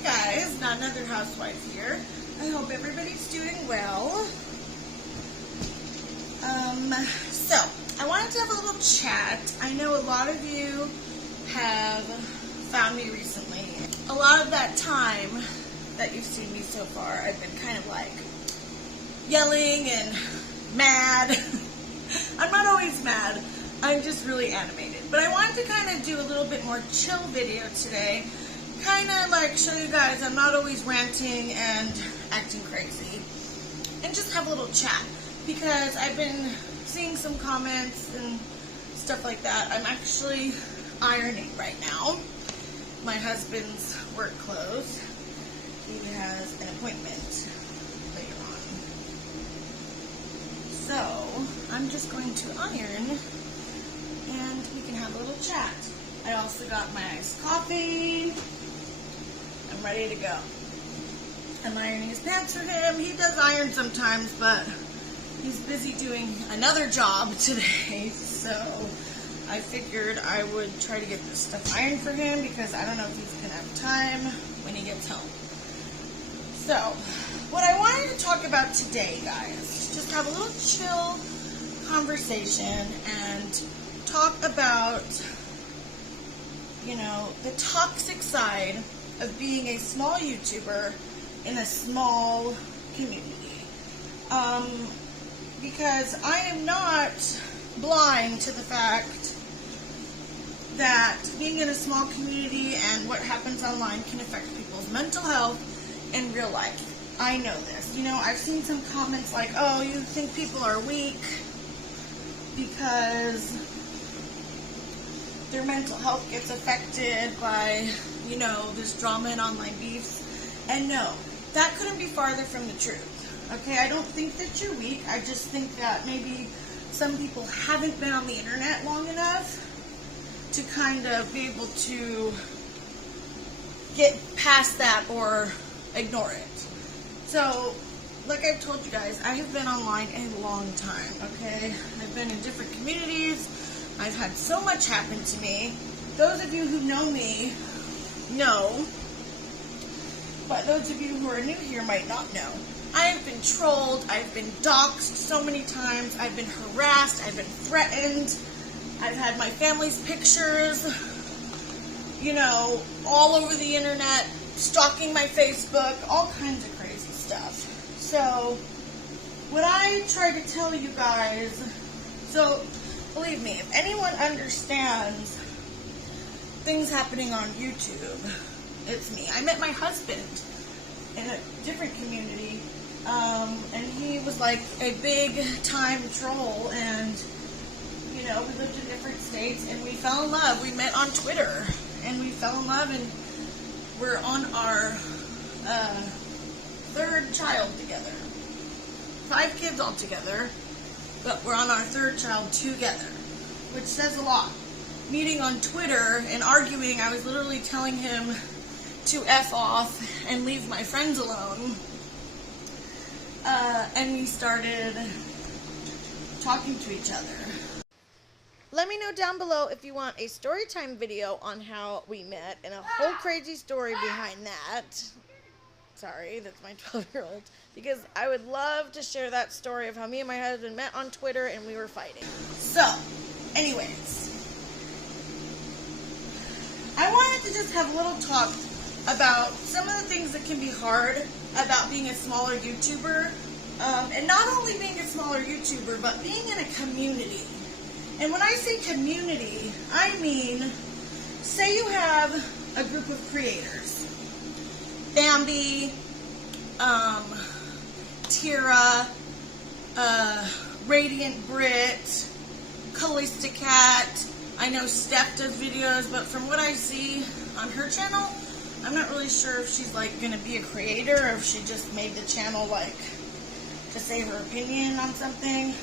Hey guys, not another housewife here. I hope everybody's doing well. So, I wanted to have a little chat. I know a lot of you have found me recently. A lot of that time that you've seen me so far, I've been kind of like yelling and mad. I'm not always mad. I'm just really animated. But I wanted to kind of do a little bit more chill video today. Kind of like show you guys I'm not always ranting and acting crazy. And just have a little chat. Because I've been seeing some comments and stuff like that. I'm actually ironing right now. My husband's work clothes. He has an appointment later on. So, I'm just going to iron and we can have a little chat. I also got my iced coffee. I'm ready to go. I'm ironing his pants for him. He does iron sometimes, but he's busy doing another job today, so I figured I would try to get this stuff ironed for him because I don't know if he's going to have time when he gets home. So, what I wanted to talk about today, guys, just have a little chill conversation and talk about, you know, the toxic side of being a small YouTuber in a small community. Because I am not blind to the fact that being in a small community and what happens online can affect people's mental health in real life. I know this. You know, I've seen some comments like, oh, you think people are weak because their mental health gets affected by, you know, this drama and online beefs. And no, that couldn't be farther from the truth. Okay, I don't think that you're weak. I just think that maybe some people haven't been on the internet long enough to kind of be able to get past that or ignore it. So, like I've told you guys, I have been online a long time, okay? I've been in different communities. I've had so much happen to me. Those of you who know me know, but those of you who are new here might not know. I have been trolled, I've been doxxed so many times, I've been harassed, I've been threatened, I've had my family's pictures, you know, all over the internet, stalking my Facebook, all kinds of crazy stuff. So, what I try to tell you guys, so, believe me, if anyone understands things happening on YouTube, it's me. I met my husband in a different community, and he was like a big time troll, and you know, we lived in different states and we fell in love. We met on Twitter and we fell in love, and we're on our third child together. 5 kids all together, but we're on our third child together, which says a lot. Meeting on Twitter and arguing, I was literally telling him to F off and leave my friends alone. And we started talking to each other. Let me know down below if you want a story time video on how we met and a whole crazy story behind that. Sorry, that's my 12-year-old. Because I would love to share that story of how me and my husband met on Twitter and we were fighting. So, anyways, I wanted to just have a little talk about some of the things that can be hard about being a smaller YouTuber, and not only being a smaller YouTuber, but being in a community. And when I say community, I mean, say you have a group of creators, Bambi, Tyra, Radiant Britt, Kalistacat. I know Steph does videos, but from what I see on her channel, I'm not really sure if she's like going to be a creator or if she just made the channel like to say her opinion on something.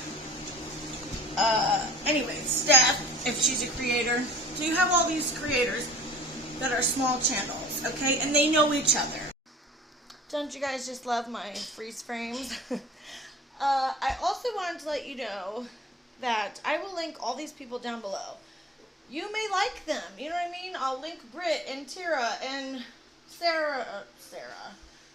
Anyway, Steph, if she's a creator. So you have all these creators that are small channels, okay? And they know each other. Don't you guys just love my freeze frames? I also wanted to let you know that I will link all these people down below. You may like them, you know what I mean? I'll link Britt and Tyra and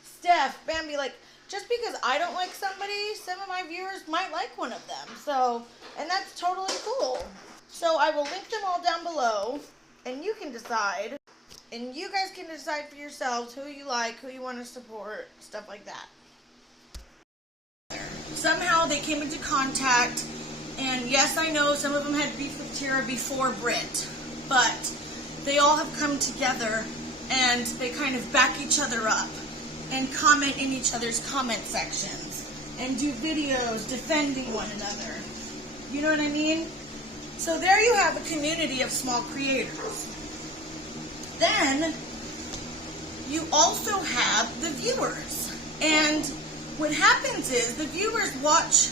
Steph, Bambi, like, just because I don't like somebody, some of my viewers might like one of them. So, and that's totally cool. So I will link them all down below, and you can decide, and you guys can decide for yourselves who you like, who you want to support, stuff like that. Somehow they came into contact, and yes, I know some of them had beef with Tyra before Britt, but they all have come together, and they kind of back each other up, and comment in each other's comment sections, and do videos defending one another. You know what I mean? So there you have a community of small creators. Then, you also have the viewers. And what happens is, the viewers watch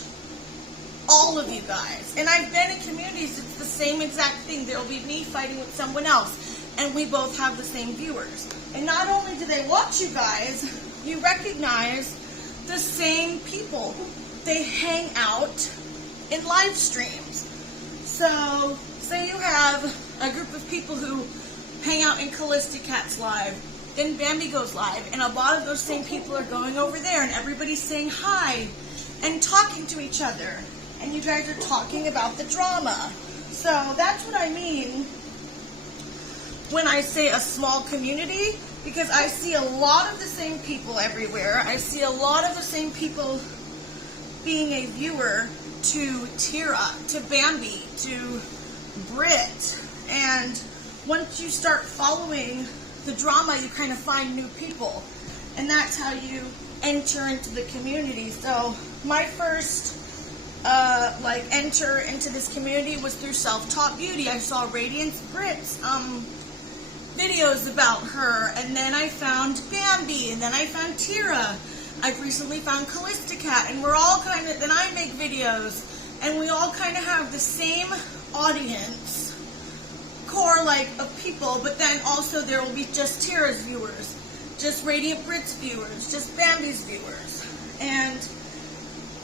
all of you guys. And I've been in communities, it's the same exact thing. There will be me fighting with someone else, and we both have the same viewers. And not only do they watch you guys, you recognize the same people. They hang out in live streams. So, say you have a group of people who hang out in Kalistacat's live, then Bambi goes live, and a lot of those same people are going over there, and everybody's saying hi, and talking to each other, and you guys are talking about the drama. So, that's what I mean when I say a small community, because I see a lot of the same people everywhere. I see a lot of the same people being a viewer to Tyra, to Bambi, to Britt. And once you start following the drama, you kind of find new people. And that's how you enter into the community. So my first enter into this community was through Self-Taught Beauty. I saw Radiance Britt's videos about her, and then I found Bambi, and then I found Tyra. I've recently found Kalistacat, and we're all kind of, then I make videos, and we all kind of have the same audience, core like of people, but then also there will be just Tyra's viewers, just Radiant Britt's viewers, just Bambi's viewers, and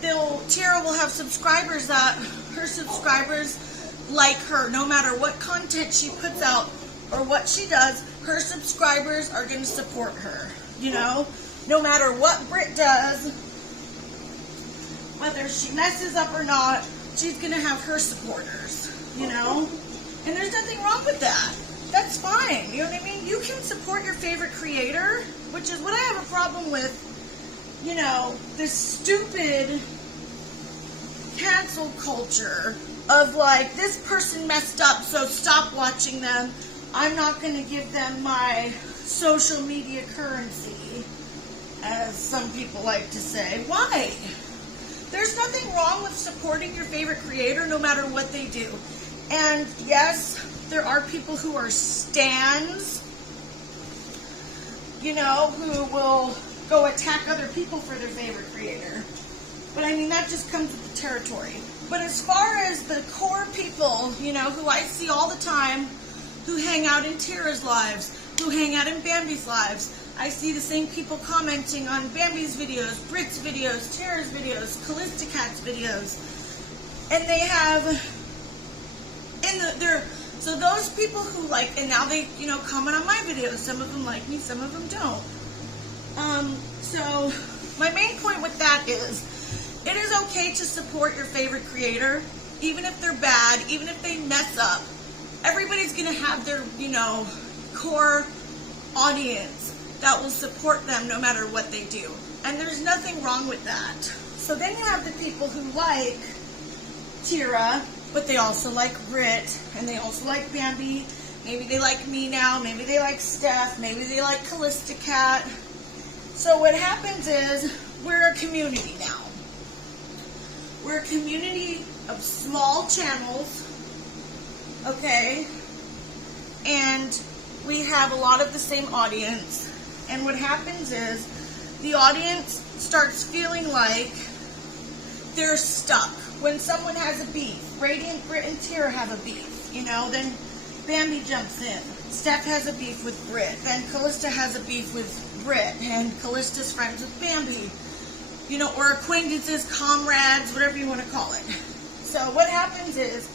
Tyra will have subscribers that her subscribers like her, no matter what content she puts out, or what she does, her subscribers are going to support her, you know? No matter what Britt does, whether she messes up or not, she's going to have her supporters, you know? And there's nothing wrong with that. That's fine, you know what I mean? You can support your favorite creator, which is what I have a problem with, you know, this stupid cancel culture of like, this person messed up, so stop watching them. I'm not going to give them my social media currency, as some people like to say. Why? There's nothing wrong with supporting your favorite creator no matter what they do. And yes, there are people who are stans, you know, who will go attack other people for their favorite creator. But I mean, that just comes with the territory. But as far as the core people, you know, who I see all the time, who hang out in Tyra's lives, who hang out in Bambi's lives. I see the same people commenting on Bambi's videos, Britt's videos, Tyra's videos, Kalistacat's videos. And they have, so those people who like, and now they, you know, comment on my videos. Some of them like me, some of them don't. So my main point with that is, it is okay to support your favorite creator, even if they're bad, even if they mess up. Everybody's going to have their, you know, core audience that will support them no matter what they do. And there's nothing wrong with that. So then you have the people who like Tyra, but they also like Britt, and they also like Bambi. Maybe they like me now, maybe they like Steph, maybe they like Kalistacat. So what happens is, we're a community now. We're a community of small channels, okay, and we have a lot of the same audience, and what happens is the audience starts feeling like they're stuck. When someone has a beef, Radiant, Britt, and Tyra have a beef, you know, then Bambi jumps in. Steph has a beef with Britt, then Kalista has a beef with Britt, and Kalista's friends with Bambi, you know, or acquaintances, comrades, whatever you want to call it. So what happens is,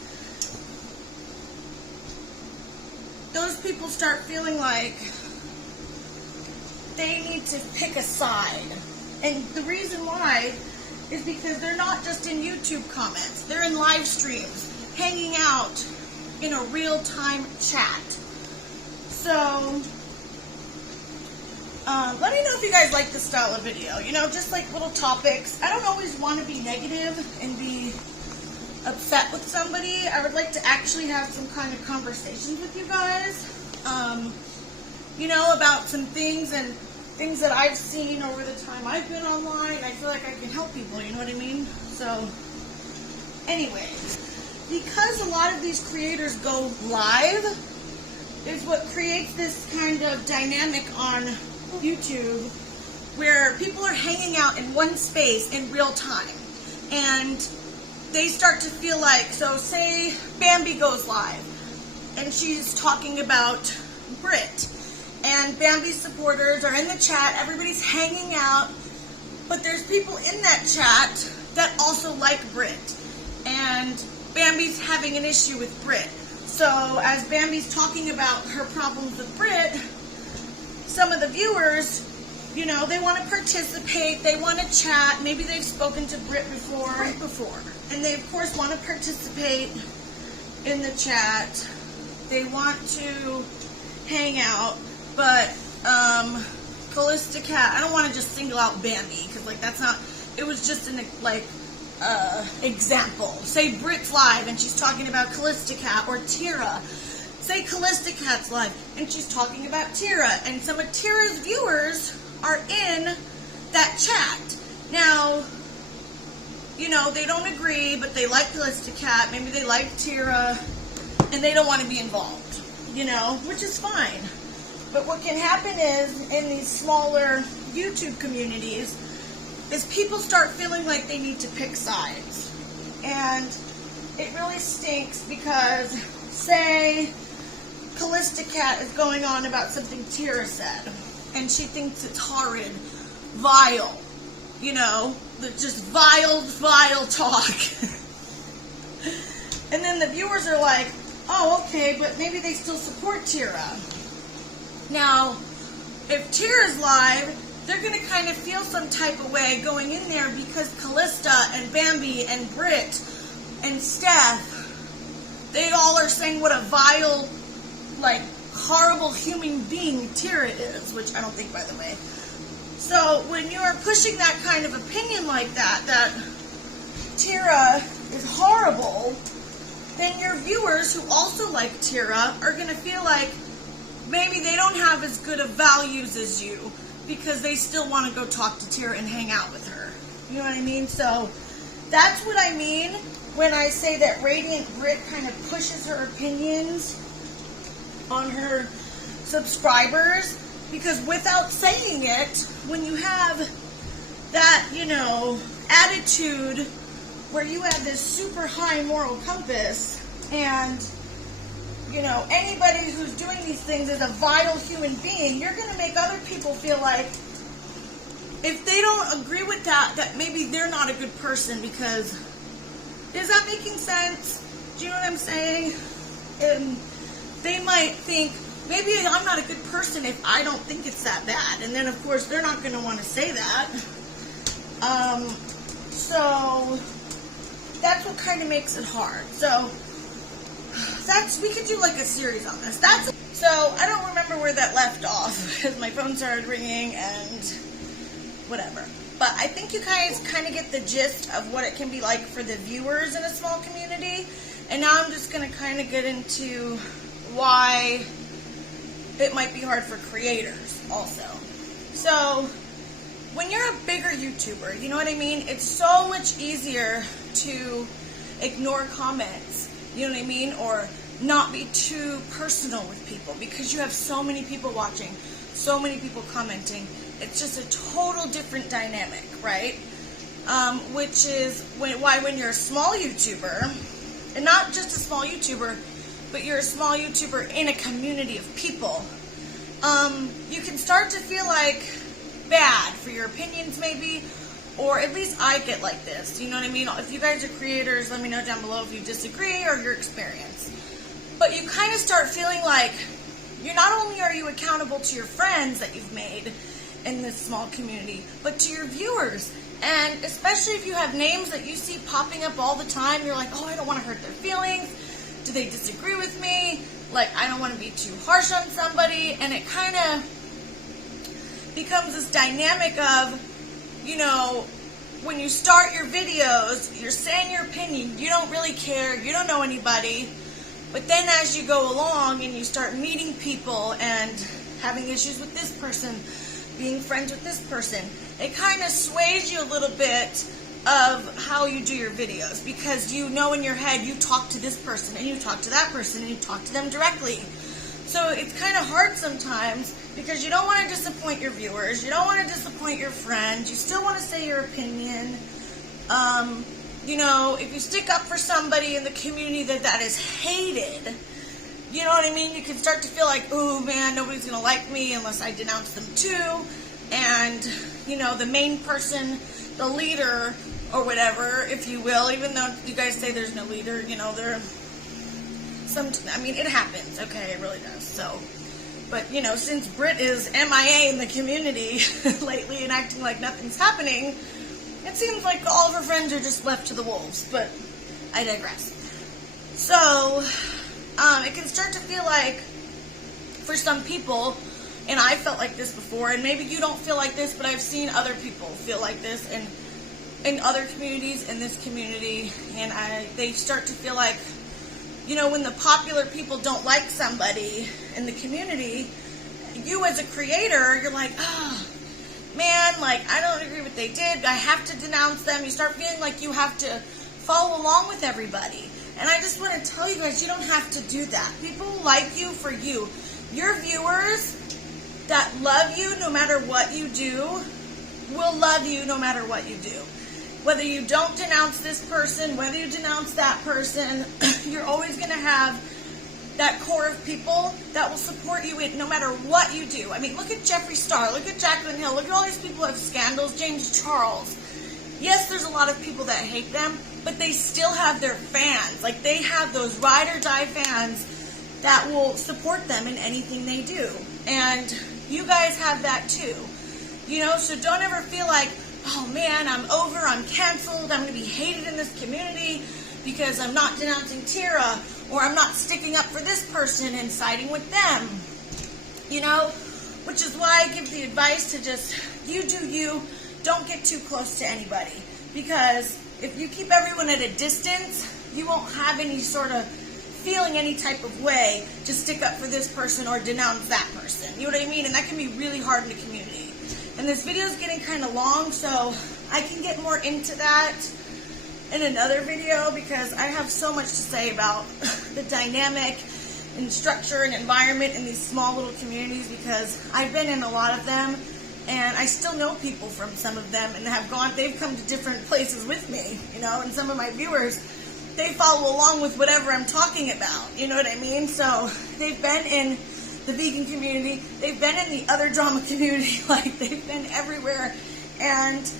those people start feeling like they need to pick a side. And the reason why is because they're not just in YouTube comments. They're in live streams, hanging out in a real-time chat. So, let me know if you guys like this style of video. You know, just like little topics. I don't always want to be negative and be upset with somebody. I would like to actually have some kind of conversations with you guys. You know, about some things and things that I've seen over the time I've been online. I feel like I can help people, you know what I mean? So, anyways, because a lot of these creators go live, is what creates this kind of dynamic on YouTube where people are hanging out in one space in real time. And they start to feel like, so say Bambi goes live and she's talking about Britt. And Bambi's supporters are in the chat, everybody's hanging out, but there's people in that chat that also like Britt. And Bambi's having an issue with Britt. So as Bambi's talking about her problems with Britt, some of the viewers, you know, they want to participate, they want to chat, maybe they've spoken to Britt before, and they of course want to participate in the chat. They want to hang out. But, Kalistacat, I don't want to just single out Bambi, because, like, that's not, it was just an, like, example. Say Britt's live, and she's talking about Kalistacat, or Tyra. Say Kalistacat's live, and she's talking about Tyra, and some of Tyra's viewers are in that chat. Now, you know, they don't agree, but they like Kalistacat, maybe they like Tyra, and they don't want to be involved, you know, which is fine. But what can happen is, in these smaller YouTube communities, is people start feeling like they need to pick sides. And it really stinks because, say, Kalistacat is going on about something Tyra said, and she thinks it's horrid, vile, you know, just vile talk. And then the viewers are like, oh, okay, but maybe they still support Tyra. Now, if Tyra's live, they're going to kind of feel some type of way going in there because Kalista and Bambi and Britt and Steph, they all are saying what a vile, like, horrible human being Tyra is, which I don't think, by the way. So, when you are pushing that kind of opinion like that Tyra is horrible, then your viewers who also like Tyra are going to feel like maybe they don't have as good of values as you because they still want to go talk to Tyra and hang out with her. You know what I mean? So that's what I mean when I say that Radiant Britt kind of pushes her opinions on her subscribers, because without saying it, when you have that, you know, attitude where you have this super high moral compass and, you know, anybody who's doing these things is a vile human being, you're going to make other people feel like if they don't agree with that maybe they're not a good person. Because, is that making sense? Do you know what I'm saying? And they might think, maybe I'm not a good person if I don't think it's that bad. And then, of course, they're not going to want to say that. So that's what kind of makes it hard. So we could do like a series on this. So I don't remember where that left off because my phone started ringing and whatever. But I think you guys kind of get the gist of what it can be like for the viewers in a small community. And now I'm just going to kind of get into why it might be hard for creators also. So when you're a bigger YouTuber, you know what I mean? It's so much easier to ignore comments, you know what I mean? Or not be too personal with people because you have so many people watching, so many people commenting. It's just a total different dynamic, right? Which is why when you're a small YouTuber, and not just a small YouTuber, but you're a small YouTuber in a community of people, you can start to feel like bad for your opinions maybe, or at least I get like this, you know what I mean? If you guys are creators, let me know down below if you disagree or your experience. But you kind of start feeling like not only are you accountable to your friends that you've made, in this small community, but to your viewers. And especially if you have names that you see popping up all the time, you're like, oh, I don't want to hurt their feelings. Do they disagree with me? Like, I don't want to be too harsh on somebody. And it kind of becomes this dynamic of, you know, when you start your videos, you're saying your opinion, you don't really care, you don't know anybody. But then as you go along and you start meeting people and having issues with this person, being friends with this person, it kind of sways you a little bit of how you do your videos, because you know in your head you talk to this person and you talk to that person and you talk to them directly. So it's kind of hard sometimes because you don't want to disappoint your viewers, you don't want to disappoint your friends, you still want to say your opinion. You know, if you stick up for somebody in the community that is hated, you know what I mean? You can start to feel like, oh man, nobody's going to like me unless I denounce them too. And, you know, the main person, the leader or whatever, if you will, even though you guys say there's no leader, you know, I mean, it happens, okay, it really does. So, but, you know, since Britt is MIA in the community lately and acting like nothing's happening, it seems like all of her friends are just left to the wolves, but I digress. So, it can start to feel like, for some people, and I felt like this before, and maybe you don't feel like this, but I've seen other people feel like this in other communities, in this community, and they start to feel like, you know, when the popular people don't like somebody in the community, you as a creator, you're like, oh, man, like, I don't agree with what they did, I have to denounce them. You start feeling like you have to follow along with everybody. And I just want to tell you guys, you don't have to do that. People like you for you. Your viewers that love you no matter what you do will love you no matter what you do. Whether you don't denounce this person, whether you denounce that person, you're always going to have that core of people that will support you in no matter what you do. I mean, look at Jeffree Star, look at Jaclyn Hill, look at all these people who have scandals, James Charles. Yes, there's a lot of people that hate them, but they still have their fans. Like, they have those ride or die fans that will support them in anything they do. And you guys have that too. You know, so don't ever feel like, oh man, I'm over, I'm canceled, I'm going to be hated in this community because I'm not denouncing Tyra, or I'm not sticking up for this person and siding with them. You know, which is why I give the advice to just, you do you, don't get too close to anybody. Because if you keep everyone at a distance, you won't have any sort of feeling any type of way to stick up for this person or denounce that person. You know what I mean? And that can be really hard in the community. And this video is getting kind of long, so I can get more into that in another video because I have so much to say about the dynamic and structure and environment in these small little communities, because I've been in a lot of them and I still know people from some of them and they've come to different places with me, you know, and some of my viewers, they follow along with whatever I'm talking about, you know what I mean? So they've been in the vegan community, they've been in the other drama community, like they've been everywhere, and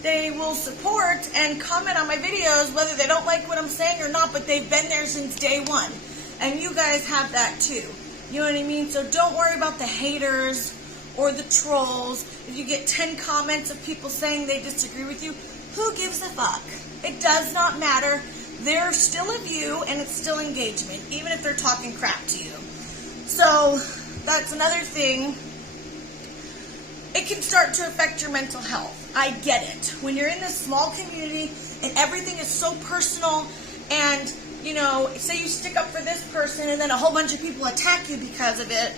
they will support and comment on my videos whether they don't like what I'm saying or not, but they've been there since day one. And you guys have that too. You know what I mean? So don't worry about the haters or the trolls. If you get 10 comments of people saying they disagree with you, who gives a fuck? It does not matter. They're still a view and it's still engagement, even if they're talking crap to you. So that's another thing. It can start to affect your mental health. I get it. When you're in this small community and everything is so personal, and, you know, say you stick up for this person and then a whole bunch of people attack you because of it,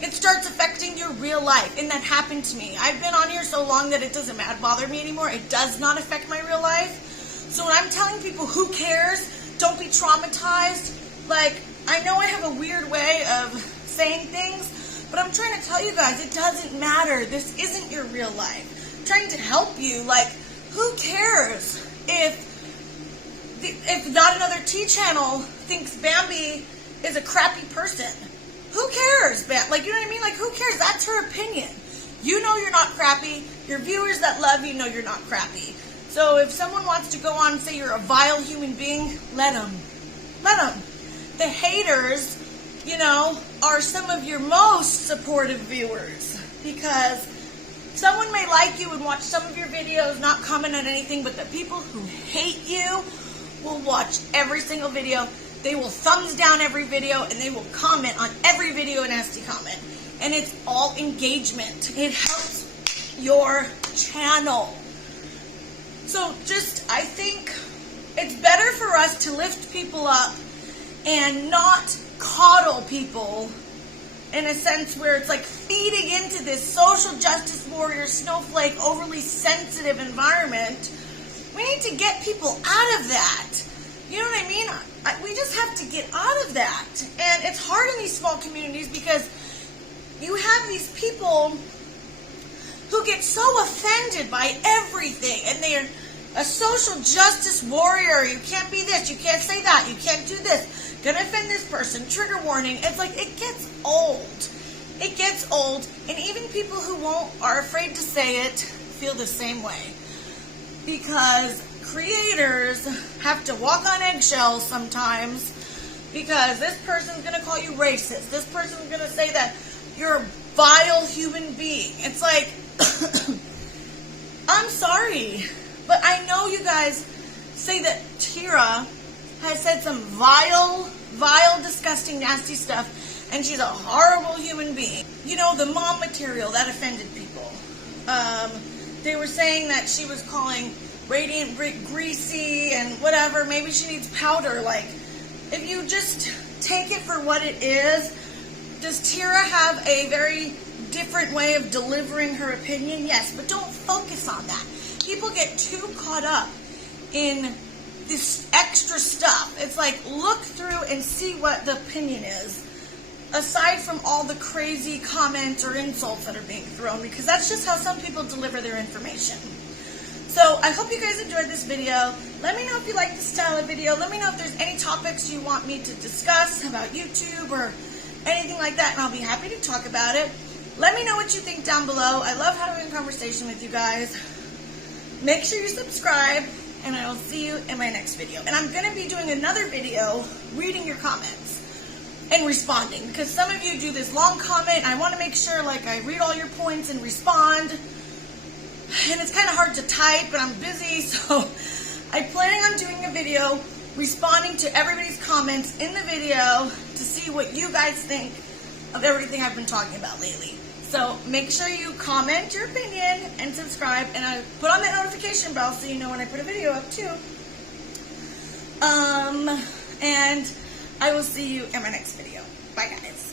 it starts affecting your real life. And that happened to me. I've been on here so long that it doesn't bother me anymore. It does not affect my real life. So when I'm telling people, who cares? Don't be traumatized. Like, I know I have a weird way of saying things, but I'm trying to tell you guys, it doesn't matter. This isn't your real life. I'm trying to help you. Like, who cares if Not Another Tea channel thinks Bambi is a crappy person? Who cares? Like, you know what I mean? Like, who cares? That's her opinion. You know you're not crappy. Your viewers that love you know you're not crappy. So if someone wants to go on and say you're a vile human being, let them. Let them. The haters, you know, are some of your most supportive viewers, because Someone may like you and watch some of your videos, not comment on anything, but the people who hate you will watch every single video. They will thumbs down every video, and they will comment on every video, a nasty comment. And it's all engagement. It helps your channel. So I think it's better for us to lift people up and not coddle people in a sense where it's like feeding into this social justice warrior, snowflake, overly sensitive environment. We need to get people out of that. You know what I mean? We just have to get out of that. And it's hard in these small communities because you have these people who get so offended by everything, and they're a social justice warrior. You can't be this, you can't say that, you can't do this, gonna offend this person, trigger warning. It's like, it gets old. It gets old, and even people who are afraid to say it feel the same way. Because creators have to walk on eggshells sometimes, because this person's gonna call you racist, this person's gonna say that you're a vile human being. It's like, I'm sorry, but I know you guys say that Tyra has said some vile, disgusting, nasty stuff, and she's a horrible human being. You know, the mom material, that offended people. They were saying that she was calling Radiant Britt greasy and whatever. Maybe she needs powder. Like, if you just take it for what it is, does Tyra have a very different way of delivering her opinion? Yes, but don't focus on that. People get too caught up in this extra stuff. It's like, look through and see what the opinion is, aside from all the crazy comments or insults that are being thrown, because that's just how some people deliver their information. So I hope you guys enjoyed this video. Let me know if you like this style of video. Let me know if there's any topics you want me to discuss about YouTube or anything like that, and I'll be happy to talk about it. Let me know what you think down below. I love having a conversation with you guys. Make sure you subscribe, and I will see you in my next video. And I'm going to be doing another video reading your comments and responding, because some of you do this long comment, and I want to make sure like I read all your points and respond. And it's kind of hard to type, but I'm busy, so I'm planning on doing a video responding to everybody's comments in the video to see what you guys think of everything I've been talking about lately. So make sure you comment your opinion and subscribe, and I put on that notification bell so you know when I put a video up too. And I will see you in my next video. Bye guys.